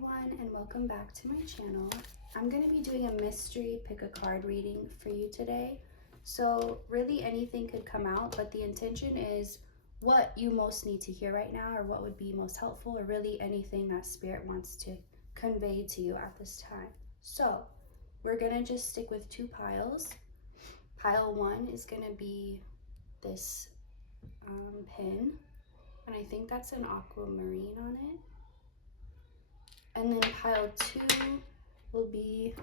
everyone, and welcome back to my channel. I'm going to be doing a mystery pick a card reading for you today. So really anything could come out, but the intention is what you most need to hear right now, or what would be most helpful, or really anything that spirit wants to convey to you at this time. So we're going to just stick with two piles. Pile one is going to be this pin, and I think that's an aquamarine on it. And then pile two will be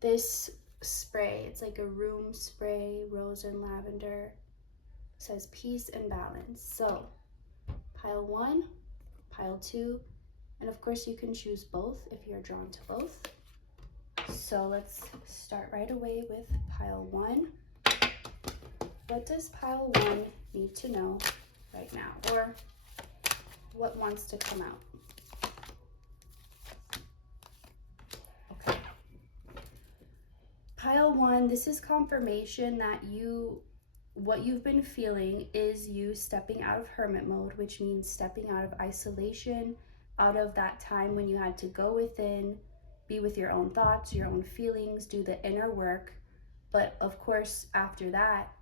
this spray. It's like a room spray, rose and lavender. It says peace and balance. So pile one, pile two, and of course you can choose both if you're drawn to both. So let's start right away with pile one. What does pile one need to know right now, or what wants to come out? Pile one, this is confirmation that what you've been feeling is you stepping out of hermit mode, which means stepping out of isolation, out of that time when you had to go within, be with your own thoughts, your own feelings, do the inner work. But of course, after that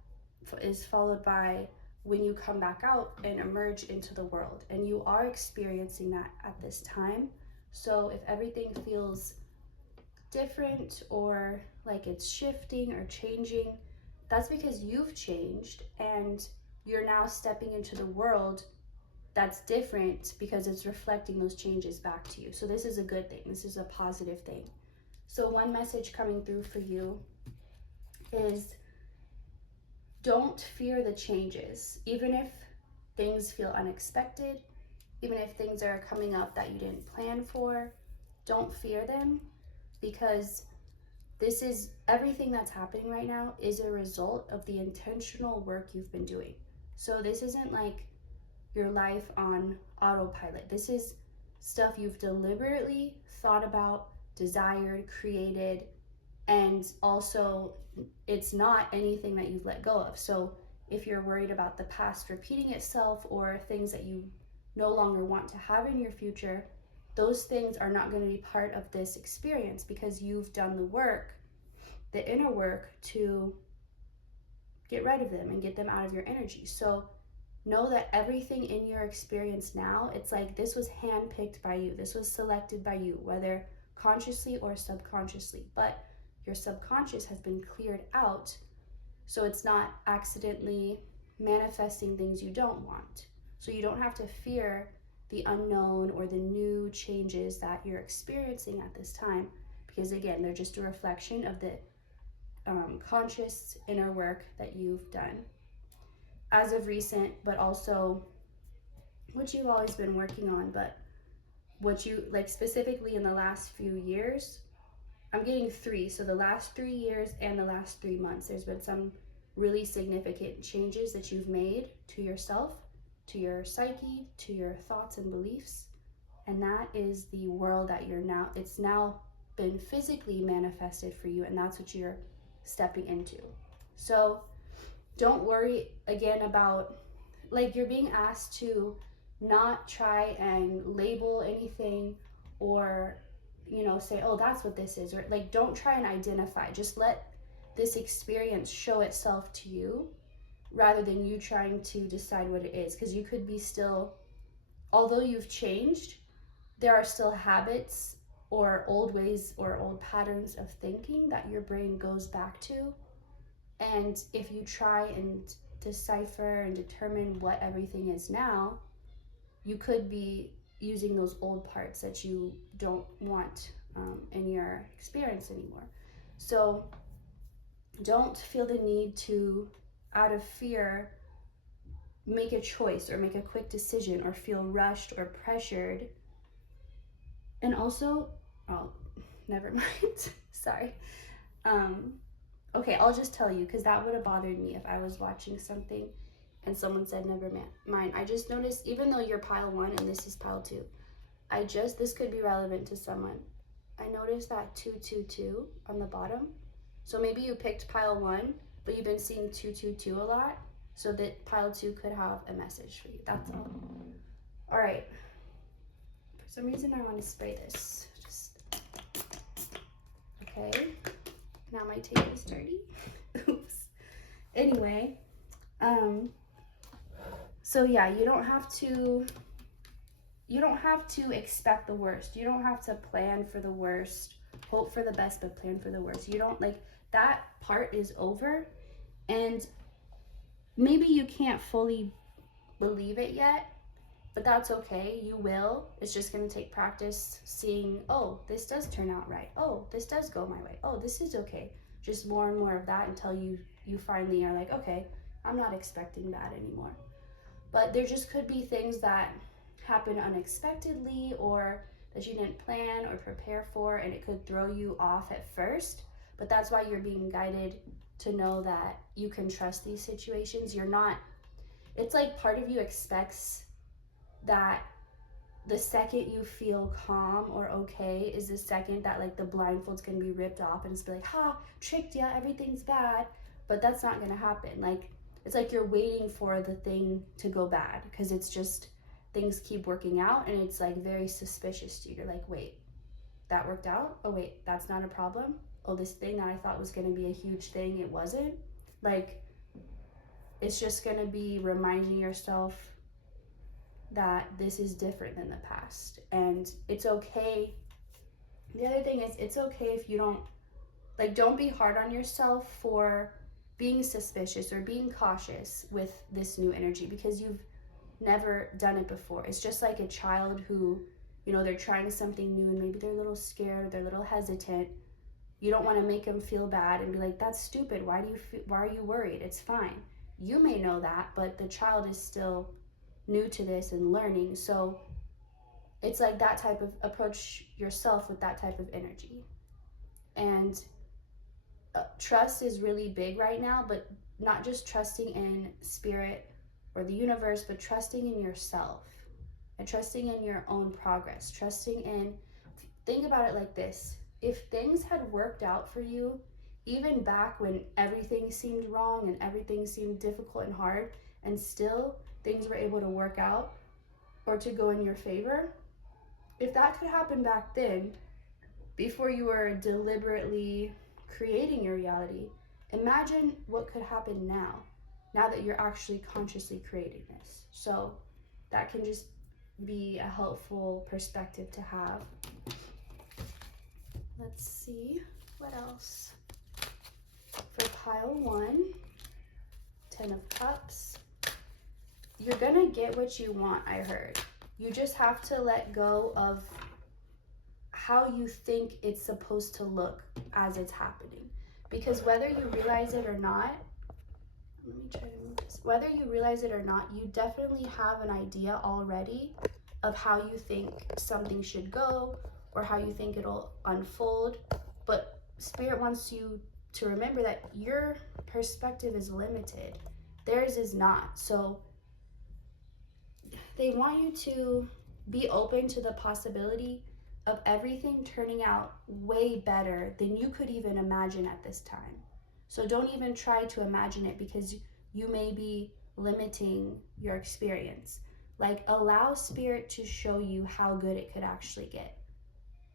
is followed by when you come back out and emerge into the world. And you are experiencing that at this time. So if everything feels different or like it's shifting or changing, that's because you've changed and you're now stepping into the world that's different because it's reflecting those changes back to you. So this is a good thing. This is a positive thing. So one message coming through for you is don't fear the changes. Even if things feel unexpected, even if things are coming up that you didn't plan for, don't fear them, because this is everything that's happening right now is a result of the intentional work you've been doing. So this isn't like your life on autopilot. This is stuff you've deliberately thought about, desired, created, and also it's not anything that you've let go of. So if you're worried about the past repeating itself or things that you no longer want to have in your future, those things are not going to be part of this experience because you've done the work, the inner work, to get rid of them and get them out of your energy. So know that everything in your experience now, it's like this was handpicked by you. This was selected by you, whether consciously or subconsciously. But your subconscious has been cleared out, so it's not accidentally manifesting things you don't want. So you don't have to fear the unknown or the new changes that you're experiencing at this time, because again, they're just a reflection of the conscious inner work that you've done as of recent, but also what you've always been working on, but what you like specifically in the last few years. I'm getting three, so the last 3 years and the last 3 months, there's been some really significant changes that you've made to yourself, to your psyche, to your thoughts and beliefs. And that is the world that it's now been physically manifested for you, and that's what you're stepping into. So don't worry again about, like, you're being asked to not try and label anything or say, oh, that's what this is, or like don't try and identify. Just let this experience show itself to you rather than you trying to decide what it is, because you could be still, although you've changed, there are still habits or old ways or old patterns of thinking that your brain goes back to. And if you try and decipher and determine what everything is now, you could be using those old parts that you don't want in your experience anymore. So don't feel the need to, out of fear, make a choice or make a quick decision or feel rushed or pressured. And also, oh, never mind. Sorry. Okay, I'll just tell you, because that would have bothered me if I was watching something and someone said never mind. I just noticed, even though you're pile one and this is pile two, this could be relevant to someone. I noticed that 222 on the bottom. So maybe you picked pile one, but you've been seeing 222 a lot, so that pile two could have a message for you. That's all. All right. some reason I want to spray this. Okay. Now my tape is dirty. Oops. Anyway, so yeah, you don't have to expect the worst. You don't have to plan for the worst, hope for the best, but plan for the worst. You don't, like, that part is over, and maybe you can't fully believe it yet, but that's okay. You will. It's just going to take practice seeing, oh, this does turn out right. Oh, this does go my way. Oh, this is okay. Just more and more of that until you finally are like, okay, I'm not expecting that anymore. But there just could be things that happen unexpectedly or that you didn't plan or prepare for, and it could throw you off at first. But that's why you're being guided to know that you can trust these situations. You're not, it's like part of you expects that the second you feel calm or okay is the second that, like, the blindfold's gonna be ripped off and it's be like, ha, tricked ya, everything's bad. But that's not gonna happen. Like, it's like you're waiting for the thing to go bad, because it's just things keep working out, and it's like very suspicious to you. You're like, wait, that worked out? Oh wait, that's not a problem? Oh, this thing that I thought was gonna be a huge thing, it wasn't? Like, it's just gonna be reminding yourself that this is different than the past. And it's okay. The other thing is, it's okay if you don't, like, don't be hard on yourself for being suspicious or being cautious with this new energy, because you've never done it before. It's just like a child who, you know, they're trying something new and maybe they're a little scared, they're a little hesitant. You don't want to make them feel bad and be like, that's stupid. Why are you worried? It's fine. You may know that, but the child is still new to this and learning. So it's like that type of approach yourself with that type of energy. And trust is really big right now, but not just trusting in spirit or the universe, but trusting in yourself and trusting in your own progress, trusting in, think about it like this. If things had worked out for you, even back when everything seemed wrong and everything seemed difficult and hard, and still things were able to work out or to go in your favor, if that could happen back then, before you were deliberately creating your reality, imagine what could happen now that you're actually consciously creating this. So that can just be a helpful perspective to have. Let's see what else. For pile 1, 10 of Cups. You're gonna get what you want, I heard. You just have to let go of how you think it's supposed to look as it's happening. Because whether you realize it or not, let me try to move this. Whether you realize it or not, you definitely have an idea already of how you think something should go or how you think it'll unfold. But Spirit wants you to remember that your perspective is limited. Theirs is not. So they want you to be open to the possibility of everything turning out way better than you could even imagine at this time. So don't even try to imagine it, because you may be limiting your experience. Like, allow Spirit to show you how good it could actually get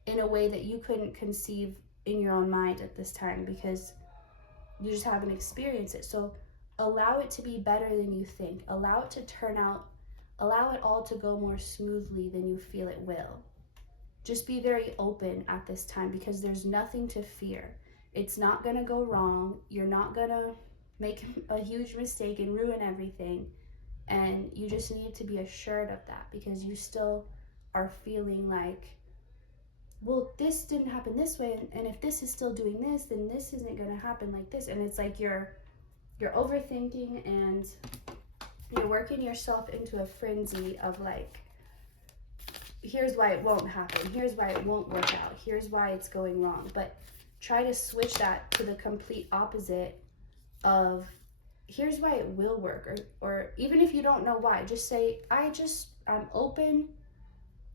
in a way that you couldn't conceive in your own mind at this time, because you just haven't experienced it. So allow it to be better than you think. Allow it to turn out, allow it all to go more smoothly than you feel it will. Just be very open at this time, because there's nothing to fear. It's not gonna go wrong. You're not gonna make a huge mistake and ruin everything. And you just need to be assured of that, because you still are feeling like, well, this didn't happen this way, and if this is still doing this, then this isn't gonna happen like this. And it's like you're overthinking, and you're working yourself into a frenzy of like, here's why it won't happen, here's why it won't work out, here's why it's going wrong. But try to switch that to the complete opposite of, here's why it will work. Or even if you don't know why, just say, I'm open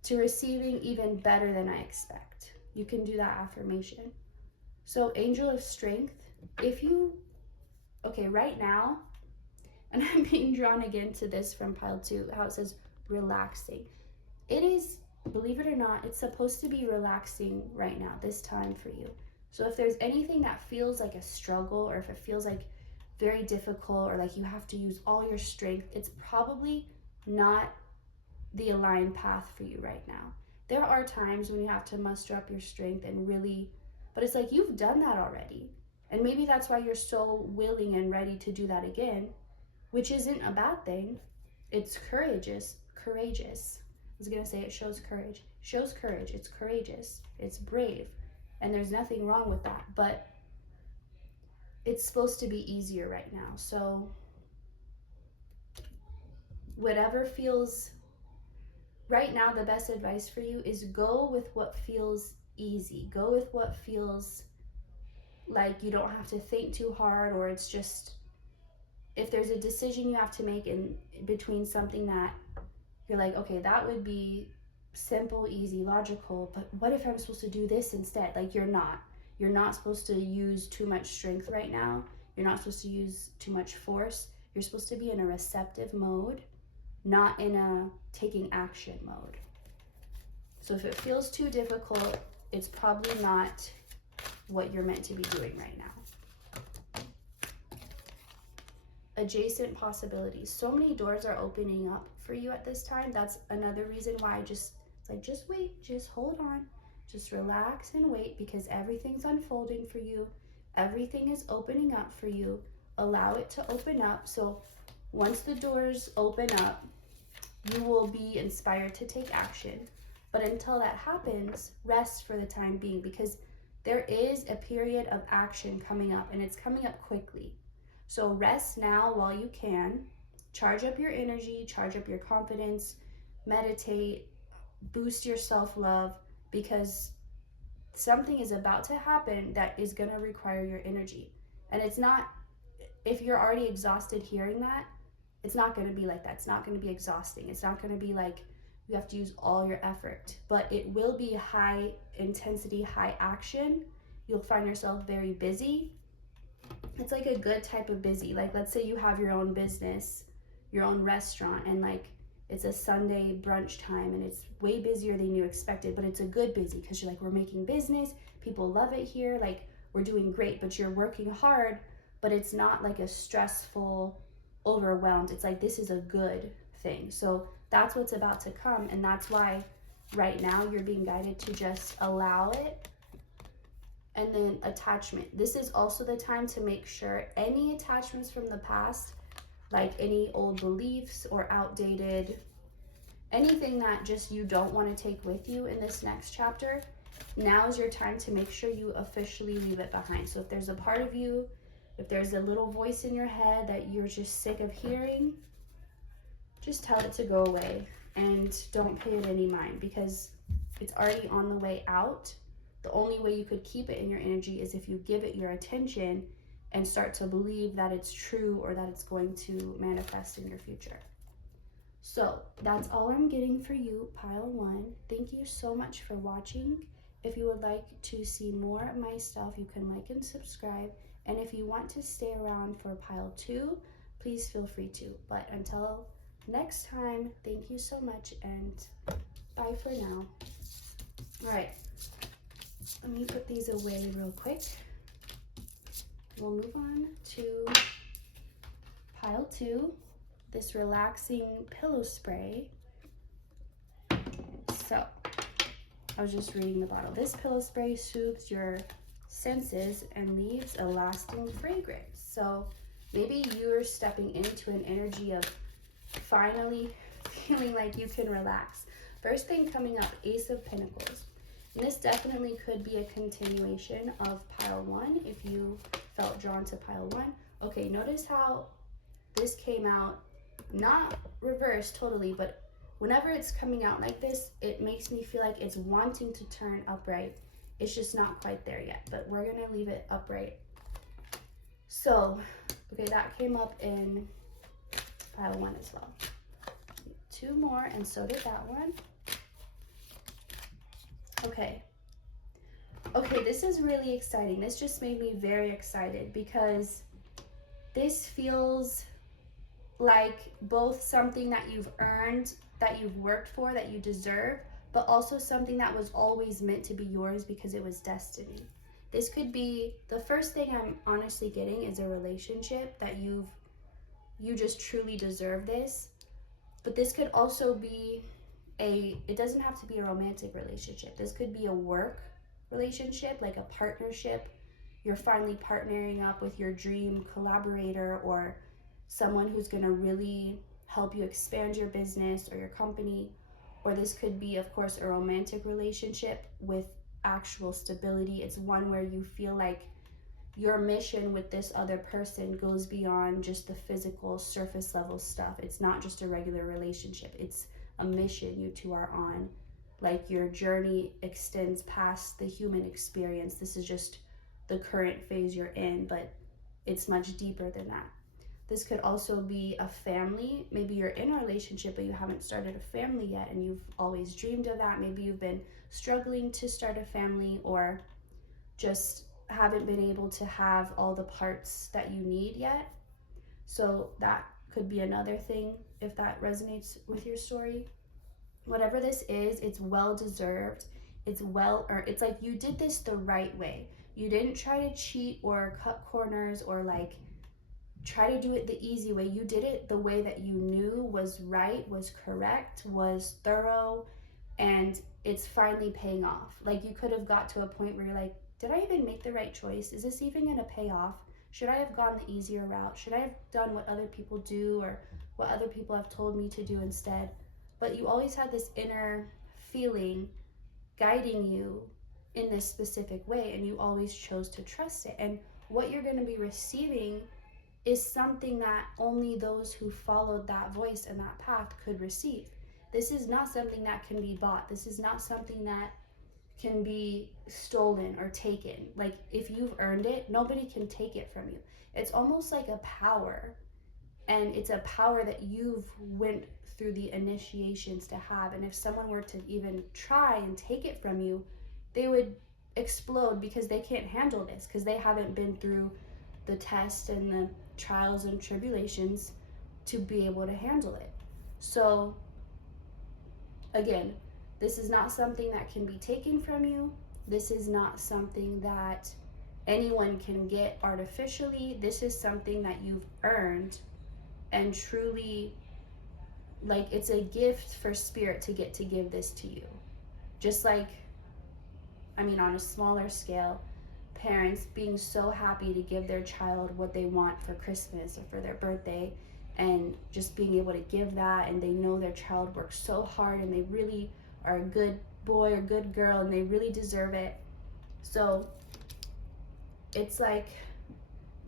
to receiving even better than I expect. You can do that affirmation. So Angel of Strength, okay, right now, and I'm being drawn again to this from pile 2, how it says relaxing. It is believe it or not, it's supposed to be relaxing right now, this time for you. So if there's anything that feels like a struggle, or if it feels like very difficult, or like you have to use all your strength, it's probably not the aligned path for you right now. There are times when you have to muster up your strength and really, but it's like you've done that already. And maybe that's why you're so willing and ready to do that again, which isn't a bad thing. It's courageous. Courageous. I was gonna say it shows courage. Shows courage. It's courageous. It's brave. And there's nothing wrong with that. But it's supposed to be easier right now. So whatever feels right now, the best advice for you is go with what feels easy. Go with what feels like you don't have to think too hard, or it's just, if there's a decision you have to make in between something that you're like, okay, that would be simple, easy, logical, but what if I'm supposed to do this instead? Like, you're not supposed to use too much strength right now. You're not supposed to use too much force. You're supposed to be in a receptive mode, not in a taking action mode. So if it feels too difficult, it's probably not what you're meant to be doing right now. Adjacent possibilities. So many doors are opening up for you at this time. That's another reason why it's like, just wait, just hold on, just relax and wait, because everything's unfolding for you. Everything is opening up for you. Allow it to open up. So once the doors open up, you will be inspired to take action. But until that happens, rest for the time being, because there is a period of action coming up, and it's coming up quickly. So rest now while you can. Charge up your energy, charge up your confidence, meditate, boost your self-love, because something is about to happen that is going to require your energy. And it's not, if you're already exhausted hearing that, it's not going to be like that. It's not going to be exhausting. It's not going to be like you have to use all your effort, but it will be high intensity, high action. You'll find yourself very busy. It's like a good type of busy. Like, let's say you have your own business, your own restaurant, and like it's a Sunday brunch time and it's way busier than you expected, but it's a good busy because you're like, we're making business, people love it here, like we're doing great, but you're working hard, but it's not like a stressful, overwhelmed. It's like, this is a good thing. So that's what's about to come, and that's why right now you're being guided to just allow it. And then attachment. This is also the time to make sure any attachments from the past, like any old beliefs or outdated, anything that just you don't want to take with you in this next chapter, now is your time to make sure you officially leave it behind. So if there's a part of you, if there's a little voice in your head that you're just sick of hearing, just tell it to go away and don't pay it any mind, because it's already on the way out. The only way you could keep it in your energy is if you give it your attention and start to believe that it's true or that it's going to manifest in your future. So that's all I'm getting for you, pile 1. Thank you so much for watching. If you would like to see more of my stuff, you can like and subscribe. And if you want to stay around for pile 2, please feel free to. But until next time, thank you so much, and bye for now. All right. Let me put these away real quick. We'll move on to pile 2, this relaxing pillow spray. So, I was just reading the bottle. This pillow spray soothes your senses and leaves a lasting fragrance. So, maybe you're stepping into an energy of finally feeling like you can relax. First thing coming up, Ace of Pentacles. And this definitely could be a continuation of pile 1 if you felt drawn to pile 1. Okay, notice how this came out, not reversed totally, but whenever it's coming out like this, it makes me feel like it's wanting to turn upright. It's just not quite there yet, but we're gonna leave it upright. So, okay, that came up in pile 1 as well. 2 more, and so did that one. Okay, this is really exciting. This just made me very excited because this feels like both something that you've earned, that you've worked for, that you deserve, but also something that was always meant to be yours because it was destiny. This could be, the first thing I'm honestly getting is a relationship that you just truly deserve this. But this could also be it doesn't have to be a romantic relationship. This could be a work relationship, like a partnership. You're finally partnering up with your dream collaborator or someone who's going to really help you expand your business or your company. Or this could be, of course, a romantic relationship with actual stability. It's one where you feel like your mission with this other person goes beyond just the physical surface level stuff. It's not just a regular relationship. It's a mission you two are on. Like your journey extends past the human experience. This is just the current phase you're in, but it's much deeper than that. This could also be a family. Maybe you're in a relationship, but you haven't started a family yet, and you've always dreamed of that. Maybe you've been struggling to start a family, or just haven't been able to have all the parts that you need yet. So that could be another thing if that resonates with your story. Whatever this is, it's well deserved. It's like you did this the right way. You didn't try to cheat or cut corners or like try to do it the easy way. You did it the way that you knew was right, was correct, was thorough, and it's finally paying off. Like you could have got to a point where you're like, did I even make the right choice? Is this even going to pay off? Should I have gone the easier route? Should I have done what other people do or what other people have told me to do instead? But you always had this inner feeling guiding you in this specific way, and you always chose to trust it. And what you're going to be receiving is something that only those who followed that voice and that path could receive. This is not something that can be bought. This is not something that can be stolen or taken. Like if you've earned it, nobody can take it from you. It's almost like a power, and it's a power that you've went through the initiations to have. And if someone were to even try and take it from you, they would explode because they can't handle this, because they haven't been through the test and the trials and tribulations to be able to handle it. So again, this is not something that can be taken from you. This is not something that anyone can get artificially. This is something that you've earned, and truly, like, it's a gift for spirit to get to give this to you. Just like, I mean, on a smaller scale, parents being so happy to give their child what they want for Christmas or for their birthday, and just being able to give that, and they know their child works so hard and they really are a good boy or good girl and they really deserve it. So it's like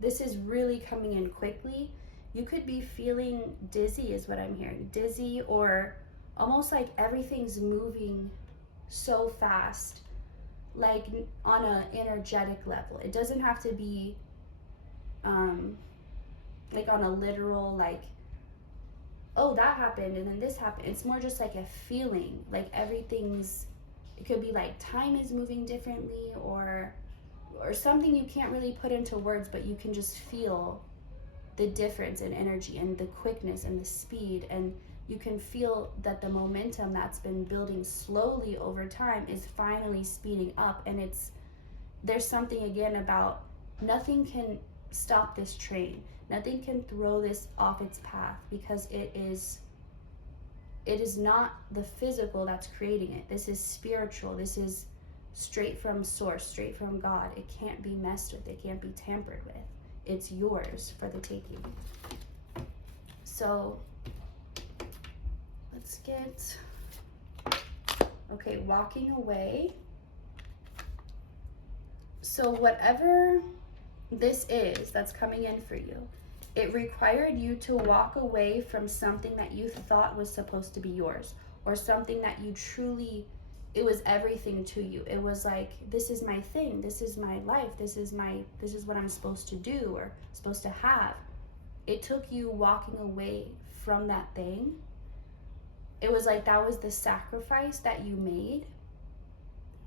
this is really coming in quickly. You could be feeling dizzy is what I'm hearing. Dizzy, or almost like everything's moving so fast, like on an energetic level. It doesn't have to be like on a literal, like, oh, that happened and then this happened. It's more just like a feeling, like everything's, it could be like time is moving differently, or something you can't really put into words, but you can just feel the difference in energy and the quickness and the speed, and you can feel that the momentum that's been building slowly over time is finally speeding up. And there's something again about nothing can stop this train. Nothing can throw this off its path, because it is not the physical that's creating it. This is spiritual. This is straight from source, straight from God. It can't be messed with. It can't be tampered with. It's yours for the taking. So let's get, okay, walking away. So whatever this is that's coming in for you, it required you to walk away from something that you thought was supposed to be yours, or something that you truly, it was everything to you. It was like, this is my thing, this is my life, this is what I'm supposed to do or supposed to have. It took you walking away from that thing. It was like that was the sacrifice that you made.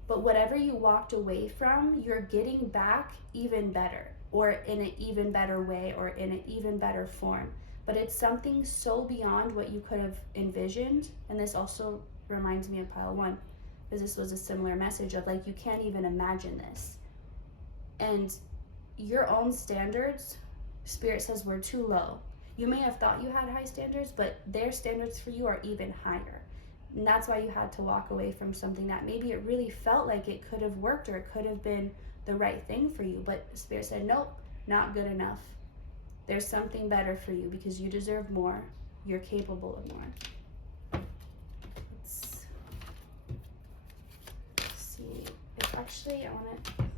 But whatever you walked away from, you're getting back even better, or in an even better way, or in an even better form. But it's something so beyond what you could have envisioned. And this also reminds me of pile one. because this was a similar message of like, you can't even imagine this. And your own standards, Spirit says, were too low. You may have thought you had high standards, but their standards for you are even higher. And that's why you had to walk away from something that maybe it really felt like it could have worked or it could have been the right thing for you. But Spirit said, nope, not good enough. There's something better for you because you deserve more. You're capable of more. Let's see. If actually,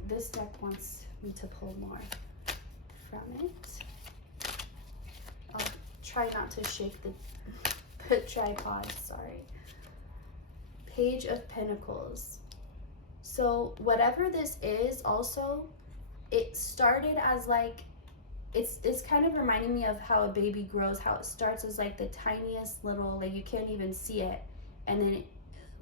this deck wants me to pull more from it. I'll try not to shake the tripod, sorry. Page of Pentacles. So whatever this is, also, it started as like, it's kind of reminding me of how a baby grows, how it starts as like the tiniest little, like you can't even see it. And then it,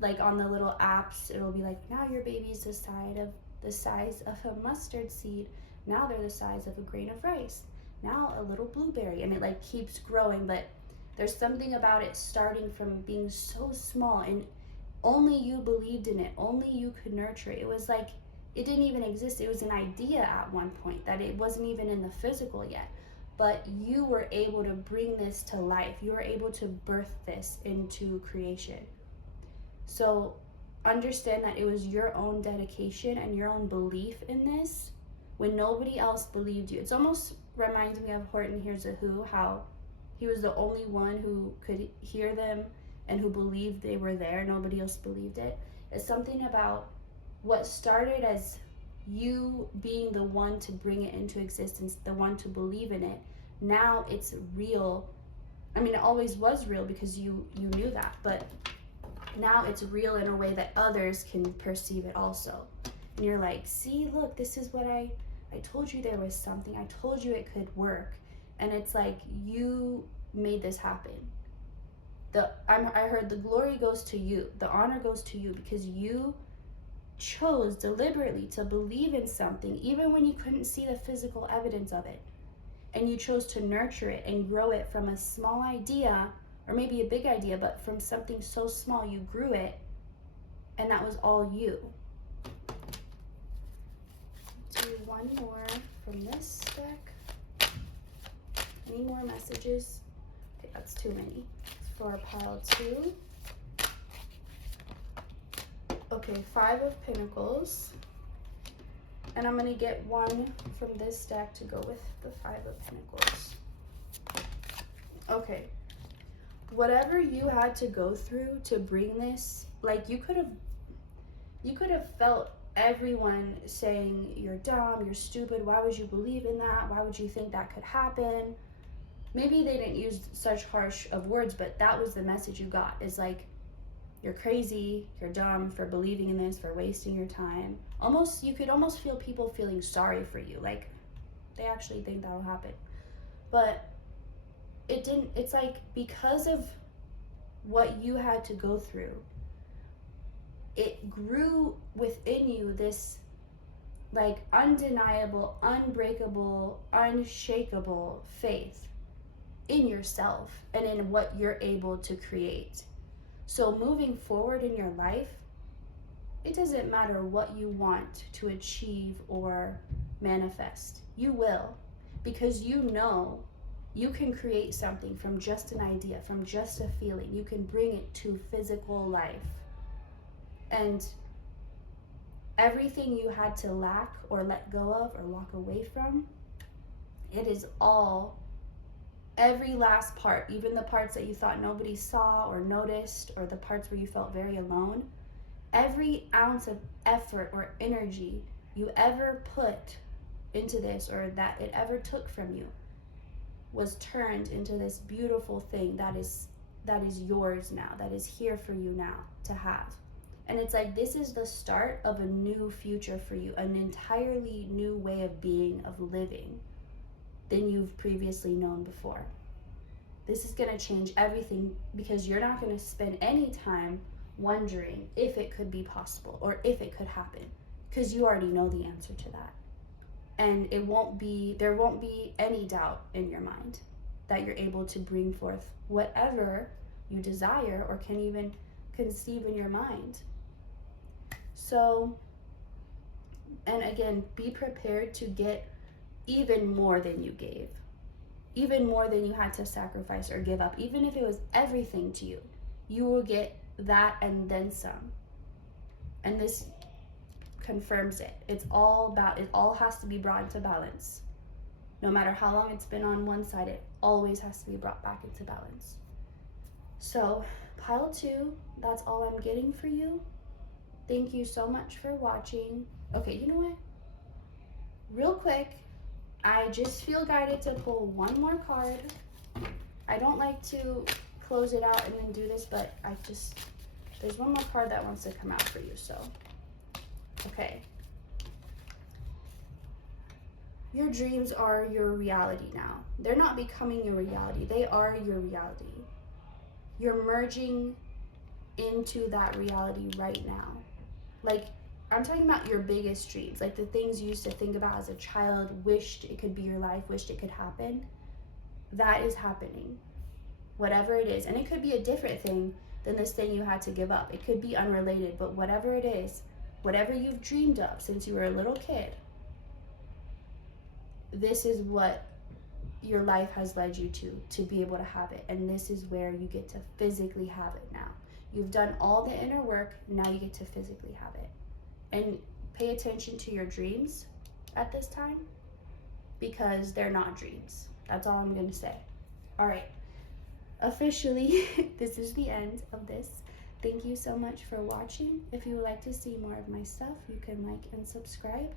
like on the little apps, it'll be like, now your baby's the size of a mustard seed. Now they're the size of a grain of rice. Now a little blueberry. And it like keeps growing, but there's something about it starting from being so small and only you believed in it. Only you could nurture it. It was like, it didn't even exist. It was an idea at one point that it wasn't even in the physical yet. But you were able to bring this to life. You were able to birth this into creation. So understand that it was your own dedication and your own belief in this when nobody else believed you. It's almost reminds me of Horton Hears a Who, how he was the only one who could hear them and who believed they were there. Nobody else believed it. It's something about what started as you being the one to bring it into existence, the one to believe in it. Now it's real. I mean, it always was real because you knew that, but now it's real in a way that others can perceive it also. And you're like, see, look, this is what I told you there was something. I told you it could work. And it's like, you made this happen. I heard the glory goes to you. The honor goes to you because you chose deliberately to believe in something even when you couldn't see the physical evidence of it. And you chose to nurture it and grow it from a small idea, or maybe a big idea, but from something so small you grew it, and that was all you. Do one more from this deck. Any more messages? Okay, that's too many. For pile 2. Okay, 5 of Pentacles. And I'm going to get one from this deck to go with the 5 of Pentacles. Okay. Whatever you had to go through to bring this, like you could have felt everyone saying, you're dumb, you're stupid, why would you believe in that? Why would you think that could happen? Maybe they didn't use such harsh of words, but that was the message you got. Is like, you're crazy, you're dumb for believing in this, for wasting your time. You could almost feel people feeling sorry for you. Like, they actually think that'll happen. But it didn't. It's like, because of what you had to go through, it grew within you this like undeniable, unbreakable, unshakable faith in yourself and in what you're able to create. So moving forward in your life, it doesn't matter what you want to achieve or manifest. You will, because you know you can create something from just an idea, from just a feeling. You can bring it to physical life. And everything you had to lack or let go of or walk away from, it is all, every last part, even the parts that you thought nobody saw or noticed, or the parts where you felt very alone, every ounce of effort or energy you ever put into this, or that it ever took from you, was turned into this beautiful thing that is yours now, that is here for you now to have. And it's like, this is the start of a new future for you, an entirely new way of being, of living, than you've previously known before. This is going to change everything, because you're not going to spend any time wondering if it could be possible or if it could happen, because you already know the answer to that. And there won't be any doubt in your mind that you're able to bring forth whatever you desire or can even conceive in your mind. So, and again, be prepared to get even more than you gave, even more than you had to sacrifice or give up. Even if it was everything to you, you will get that and then some. And this confirms it. It all has to be brought into balance. No matter how long it's been on one side, it always has to be brought back into balance. So, pile 2, that's all I'm getting for you. Thank you so much for watching. Okay, you know what? Real quick, I just feel guided to pull one more card. I don't like to close it out and then do this, but there's one more card that wants to come out for you, so. Okay. Your dreams are your reality now. They're not becoming your reality. They are your reality. You're merging into that reality right now. Like, I'm talking about your biggest dreams, like the things you used to think about as a child, wished it could be your life, wished it could happen. That is happening. Whatever it is. And it could be a different thing than this thing you had to give up. It could be unrelated, but whatever it is, whatever you've dreamed of since you were a little kid, this is what your life has led you to be able to have it. And this is where you get to physically have it now. You've done all the inner work, now you get to physically have it. And pay attention to your dreams at this time, because they're not dreams. That's all I'm gonna say. All right, officially, this is the end of this. Thank you so much for watching. If you would like to see more of my stuff, you can like and subscribe.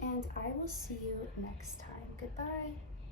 And I will see you next time. Goodbye.